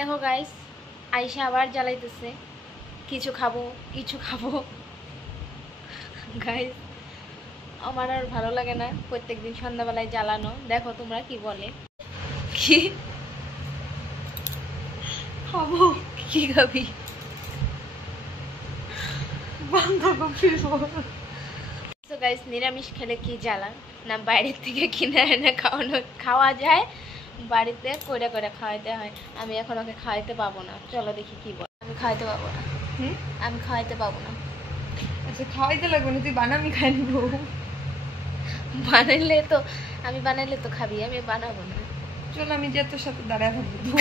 দেখো গাইস, আইসা আবার জ্বালাইতেছে কিছু খাবো কিছু খাবো। গাইস আমার আর ভালো লাগে না প্রত্যেকদিন সন্ধ্যাবেলায় জ্বালানো। দেখো তোমরা কি বলে, কি খাবো, কি খাবি? তো গাইস নিরামিষ খেলে কি জ্বালা না, বাইরের থেকে কিনে এনে খাওয়া যায়, বাড়িতে কইরা কইরা খাওয়াইতে হয়। আমি এখন ওকে খাওয়াইতে পাবো না, চলো দেখি কি বল। আমি খাওয়াইতে পাবো না, আমি খাওয়াইতে পাবো না। আচ্ছা খাওয়াইতে লাগবে না, তুই বানামি খাই নিব। বানাইলে তো আমি বানাইলে তো খাবি, আমি বানাবো না। চল আমি যে তোর সাথে দাঁড়ায় থাকবো।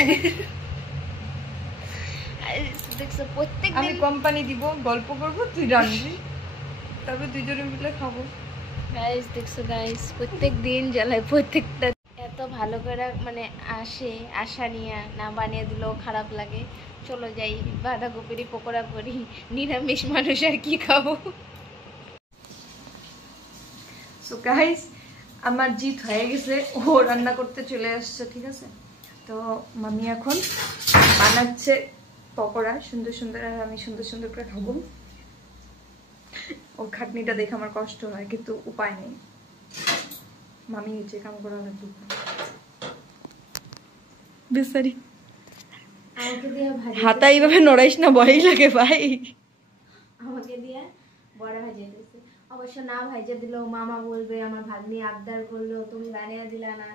দেখছো প্রত্যেক আমি কোম্পানি দিব, গল্প করবো, তুই রান্নাবি, তবে দুইজনে মিলে খাবো। গাইস দেখছো গাইস, প্রত্যেক দিন জ্বালায়, প্রত্যেকটা এত ভালো করে মানে আসে, আশা নিয়ে না বানিয়ে দিলেও খারাপ লাগে। চলো যাই বাঁধাকপির পকোড়া করি, নিরামিষ মানুষ আর কি খাবো। সো গাইস আমার জিত হয়ে গেছে, ও রান্না করতে চলে আসছে, ঠিক আছে। তো মামি এখন বানাচ্ছে পকোড়া সুন্দর সুন্দর, আর আমি সুন্দর সুন্দর করে খাবো। ওর খাটনিটা দেখে আমার কষ্ট হয়, কিন্তু উপায় নেই, মামি হচ্ছে কাম করা লাগবে বেচারি। হাতা এইভাবে নড়াইস না, ভয়ই লাগে ভাই। আমাকে দিয়ে বড়া ভাজিয়ে দিয়েছে, অবশ্য না ভাজিয়ে দিলেও মামা বলবে আমার ভাগ্নি আবদার করলো তুমি বানিয়ে দিলা না।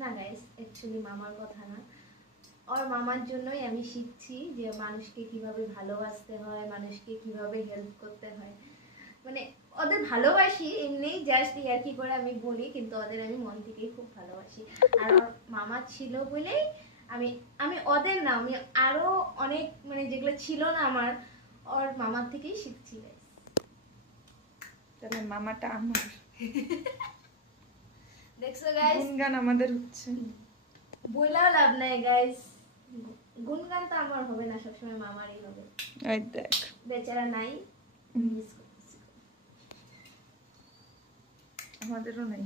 না গাইস, অ্যাকচুয়ালি মামার কথা না, ওর মামার জন্যই আমি শিখছি যে মানুষকে কিভাবে ভালোবাসতে হয়, মানুষকে কিভাবে হেল্প করতে হয়। মানে ওদের ভালোবাসি এমনি জাস্ট ইয়ার্কি করে আমি বলি, কিন্তু ওদের আমি মন থেকেই খুব ভালোবাসি। আর ওর মামা ছিল বলেই আমি আমি ওদের না, আমি আরো অনেক মানে যেগুলো ছিল না আমার, ওর মামার থেকেই শিখছি। তাহলে মামাটা আমার। দেখছো গাইস, গুনগান আমাদের হচ্ছে, বইলাও লাভ নাই গাইস, গুনগান তো আমার হবে না, সবসময় মামারই হবে। এই দেখ বেচারা নাই, আমাদেরও নাই,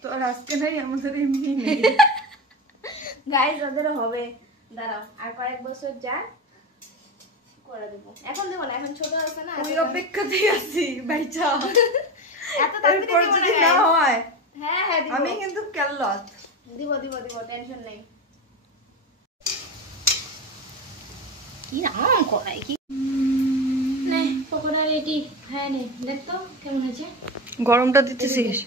তো আর আজকে নাই, আমাদের এমনি নেই। গাইস ওদেরও হবে, দাঁড়াও আর কয়েক বছর যাক করে দেবো। এখন দেবো না, এখন ছোট আছে না, ওই অপেক্ষাতেই আছি বাইচা। এত তাড়াতাড়ি যদি না হয় হ্যাঁ হ্যাঁ দিব, আমি কিন্তু কেল্লত দিব দিব দিব, টেনশন নেই। কি নাম করাই কি নে পকোড়া রেডি, হ্যাঁ নে দেখ তো কেমন হয়েছে। গরমটা দিতেছিস?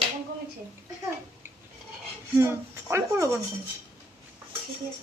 লবণ কমেছে? অল্প লবণ কমেছে। ঠিক আছে।